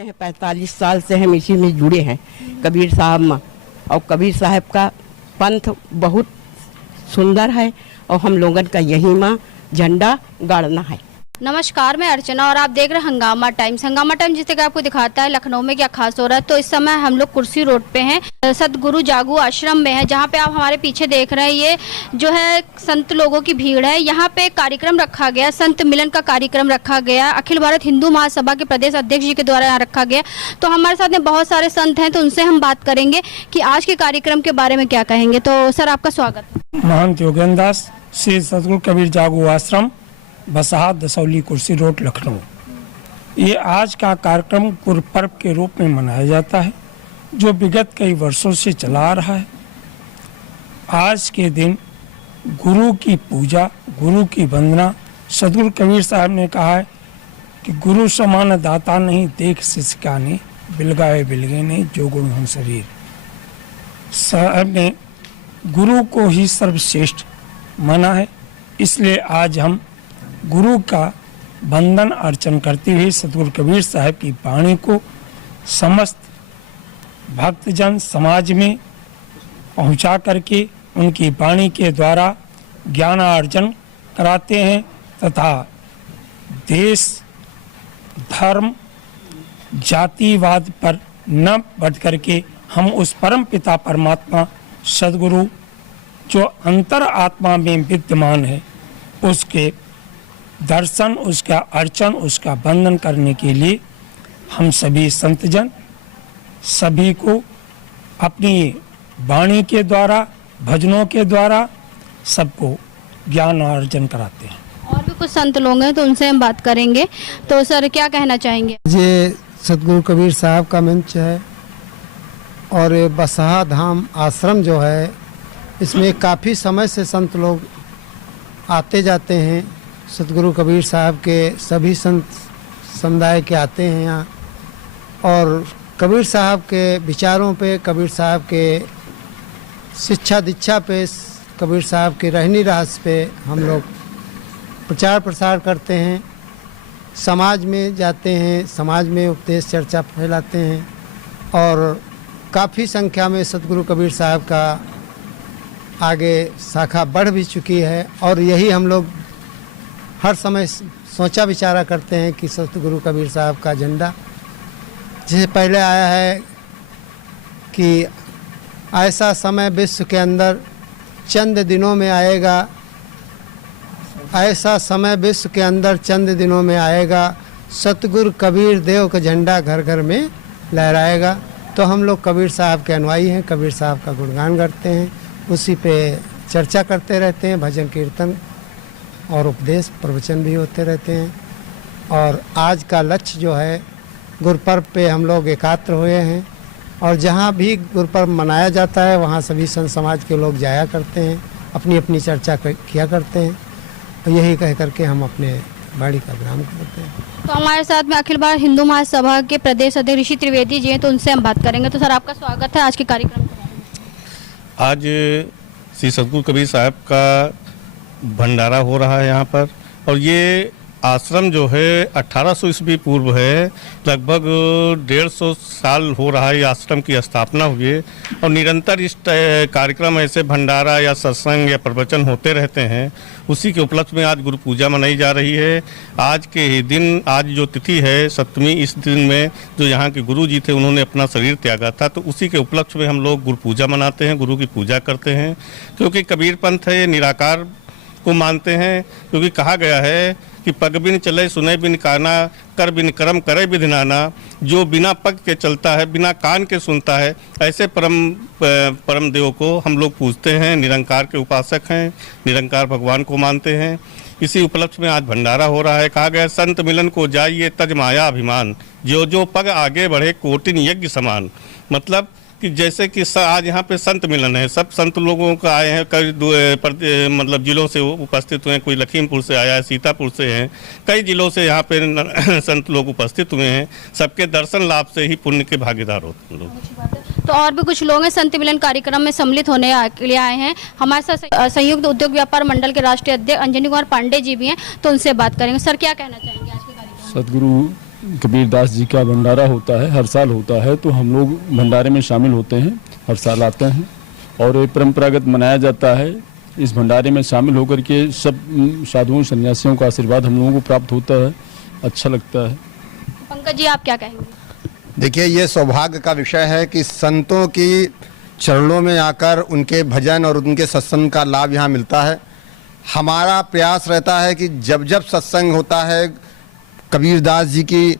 हैं 45 साल से हम इसी में जुड़े हैं कबीर साहब में। और कबीर साहब का पंथ बहुत सुंदर है और हम लोगन का यही माँ झंडा गाड़ना है। नमस्कार, मैं अर्चना और आप देख रहे हैं हंगामा टाइम्स। हंगामा टाइम्स जिस तरह आपको दिखाता है लखनऊ में क्या खास हो रहा है। तो इस समय हम लोग कुर्सी रोड पे हैं, सतगुरु जागू आश्रम में है, जहाँ पे आप हमारे पीछे देख रहे हैं ये जो है संत लोगों की भीड़ है। यहाँ पे कार्यक्रम रखा गया, संत मिलन का कार्यक्रम रखा गया, अखिल भारत हिंदू महासभा के प्रदेश अध्यक्ष जी के द्वारा यहाँ रखा गया। तो हमारे साथ में बहुत सारे संत हैं, तो उनसे हम बात करेंगे कि आज के कार्यक्रम के बारे में क्या कहेंगे। तो सर आपका स्वागत। महंत योगेंद्र दास, श्री सतगुरु कबीर जागू आश्रम, बसहा दसौली कुर्सी रोड लखनऊ। ये आज का कार्यक्रम गुरुपर्व के रूप में मनाया जाता है, जो विगत कई वर्षों से चला आ रहा है। आज के दिन गुरु की पूजा, गुरु की वंदना, सतगुरु कबीर साहब ने कहा है कि गुरु समान दाता नहीं, देख सिसकाने, बिलगाए बिलगे नहीं, जो गुण हो शरीर। साहब ने गुरु को ही सर्वश्रेष्ठ माना है, इसलिए आज हम गुरु का वंदन अर्चन करते हुए सतगुरु कबीर साहब की वाणी को समस्त भक्तजन समाज में पहुंचा करके उनकी वाणी के द्वारा ज्ञानार्जन कराते हैं तथा देश धर्म जातिवाद पर न बढ़ करके हम उस परम पिता परमात्मा सद्गुरु जो अंतर आत्मा में विद्यमान है उसके दर्शन, उसका अर्चन, उसका वंदन करने के लिए हम सभी संतजन सभी को अपनी वाणी के द्वारा, भजनों के द्वारा सबको ज्ञान अर्जन कराते हैं। और भी कुछ संत लोग हैं तो उनसे हम बात करेंगे। तो सर क्या कहना चाहेंगे? ये सतगुरु कबीर साहब का मंच है और बसहा धाम आश्रम जो है इसमें काफ़ी समय से संत लोग आते जाते हैं। सतगुरु कबीर साहब के सभी संत समुदाय के आते हैं यहाँ और कबीर साहब के विचारों पे, कबीर साहब के शिक्षा दीक्षा पे, कबीर साहब के रहनी रहस्य पे हम लोग प्रचार प्रसार करते हैं। समाज में जाते हैं, समाज में उपदेश चर्चा फैलाते हैं और काफ़ी संख्या में सतगुरु कबीर साहब का आगे शाखा बढ़ भी चुकी है। और यही हम लोग हर समय सोचा विचारा करते हैं कि सतगुरु कबीर साहब का झंडा जैसे पहले आया है कि ऐसा समय विश्व के अंदर चंद दिनों में आएगा, ऐसा समय विश्व के अंदर चंद दिनों में आएगा, सतगुरु कबीर देव का झंडा घर घर में लहराएगा। तो हम लोग कबीर साहब के अनुयायी हैं, कबीर साहब का गुणगान करते हैं, उसी पे चर्चा करते रहते हैं, भजन कीर्तन और उपदेश प्रवचन भी होते रहते हैं। और आज का लक्ष्य जो है गुरुपर्व पे हम लोग एकत्र हुए हैं और जहाँ भी गुरुपर्व मनाया जाता है वहाँ सभी संत समाज के लोग जाया करते हैं, अपनी अपनी चर्चा किया करते हैं और यही कह करके हम अपने वाणी का विराम करते हैं। तो हमारे साथ में अखिल भारत हिंदू महासभा के प्रदेश अध्यक्ष ऋषि त्रिवेदी जी हैं, तो उनसे हम बात करेंगे। तो सर आपका स्वागत है आज के कार्यक्रम में। आज श्री सतगुरु कबीर साहब का भंडारा हो रहा है यहाँ पर और ये आश्रम जो है 1800 ईस्वी पूर्व है, लगभग 150 साल हो रहा है ये आश्रम की स्थापना हुए और निरंतर इस कार्यक्रम ऐसे भंडारा या सत्संग या प्रवचन होते रहते हैं। उसी के उपलक्ष्य में आज गुरु पूजा मनाई जा रही है। आज के ही दिन, आज जो तिथि है सप्तमी, इस दिन में जो यहाँ के गुरु जी थे उन्होंने अपना शरीर त्यागा था, तो उसी के उपलक्ष्य में हम लोग गुरु पूजा मनाते हैं, गुरु की पूजा करते हैं। क्योंकि कबीर पंथ है, निराकार को मानते हैं, क्योंकि कहा गया है कि पग बिन चले सुने बिन काना, कर बिन कर्म करे बिन नाना। जो बिना पग के चलता है, बिना कान के सुनता है, ऐसे परम देव को हम लोग पूजते हैं, निरंकार के उपासक हैं, निरंकार भगवान को मानते हैं। इसी उपलक्ष्य में आज भंडारा हो रहा है। कहा गया संत मिलन को जाइए तज माया अभिमान, जो जो पग आगे बढ़े कोटिन यज्ञ समान। मतलब कि जैसे कि आज यहाँ पे संत मिलन है, सब संत लोगों का आए हैं, कई मतलब जिलों से उपस्थित हुए हैं, कोई लखीमपुर से आया है, सीतापुर से हैं, कई जिलों से यहाँ पे संत लोग उपस्थित हुए हैं। सबके दर्शन लाभ से ही पुण्य के भागीदार होते हैं लोग। तो और भी कुछ लोग हैं संत मिलन कार्यक्रम में सम्मिलित होने के लिए आए हैं। हमारे साथ संयुक्त उद्योग व्यापार मंडल के राष्ट्रीय अध्यक्ष अंजनी कुमार पांडे जी भी हैं, तो उनसे बात करेंगे। सर, क्या कहना चाहेंगे आज के कार्यक्रम? सदगुरु कबीरदास जी का भंडारा होता है, हर साल होता है, तो हम लोग भंडारे में शामिल होते हैं, हर साल आते हैं और ये परंपरागत मनाया जाता है। इस भंडारे में शामिल होकर के सब साधुओं सन्यासियों का आशीर्वाद हम लोगों को प्राप्त होता है, अच्छा लगता है। पंकज जी, आप क्या कहेंगे? देखिए, ये सौभाग्य का विषय है कि संतों की चरणों में आकर उनके भजन और उनके सत्संग का लाभ यहाँ मिलता है। हमारा प्रयास रहता है कि जब जब सत्संग होता है, कबीरदास जी की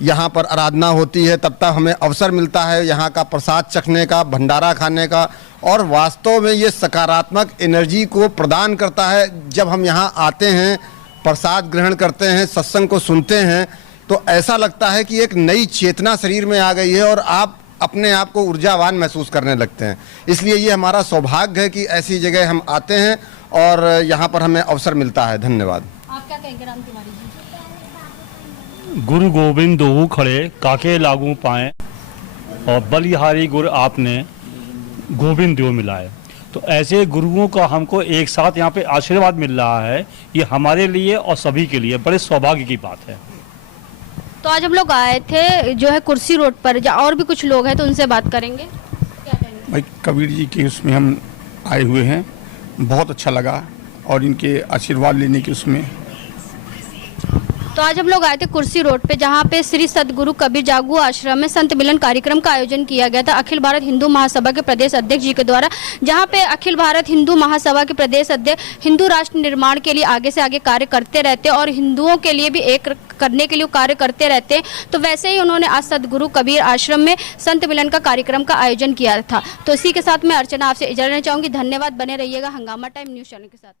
यहाँ पर आराधना होती है, तब तक हमें अवसर मिलता है यहाँ का प्रसाद चखने का, भंडारा खाने का, और वास्तव में ये सकारात्मक एनर्जी को प्रदान करता है। जब हम यहाँ आते हैं, प्रसाद ग्रहण करते हैं, सत्संग को सुनते हैं, तो ऐसा लगता है कि एक नई चेतना शरीर में आ गई है और आप अपने आप को ऊर्जावान महसूस करने लगते हैं। इसलिए ये हमारा सौभाग्य है कि ऐसी जगह हम आते हैं और यहाँ पर हमें अवसर मिलता है। धन्यवाद। आप क्या कहेंगे राम तिवारी जी? गुरु गोविंद दोहु खड़े काके लागू पाए, और बलिहारी गुरु आपने गोविंद देव मिलाए। तो ऐसे गुरुओं का हमको एक साथ यहाँ पे आशीर्वाद मिल रहा है, ये हमारे लिए और सभी के लिए बड़े सौभाग्य की बात है। तो आज हम लोग आए थे जो है कुर्सी रोड पर, और भी कुछ लोग हैं तो उनसे बात करेंगे। क्या कहेंगे? भाई, कबीर जी के उसमें हम आए हुए हैं, बहुत अच्छा लगा और इनके आशीर्वाद लेने के उसमें। तो आज हम लोग आए थे कुर्सी रोड पे, जहाँ पे श्री सदगुरु कबीर जागू आश्रम में संत मिलन कार्यक्रम का आयोजन किया गया था अखिल भारत हिंदू महासभा के प्रदेश अध्यक्ष जी के द्वारा, जहाँ पे अखिल भारत हिंदू महासभा के प्रदेश अध्यक्ष हिंदू राष्ट्र निर्माण के लिए आगे से आगे कार्य करते रहते और हिंदुओं के लिए भी एक करने के लिए कार्य करते रहते हैं। तो वैसे ही उन्होंने आज सदगुरु कबीर आश्रम में संत मिलन का कार्यक्रम का आयोजन किया था। तो इसी के साथ मैं अर्चना आपसे इजाजत लेना चाहूंगी। धन्यवाद। बने रहिएगा हंगामा टाइम न्यूज चैनल के साथ।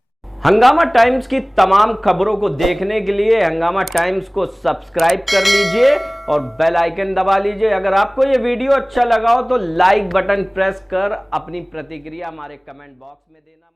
हंगामा टाइम्स की तमाम खबरों को देखने के लिए हंगामा टाइम्स को सब्सक्राइब कर लीजिए और बेल आइकन दबा लीजिए। अगर आपको ये वीडियो अच्छा लगा हो तो लाइक बटन प्रेस कर अपनी प्रतिक्रिया हमारे कमेंट बॉक्स में देना।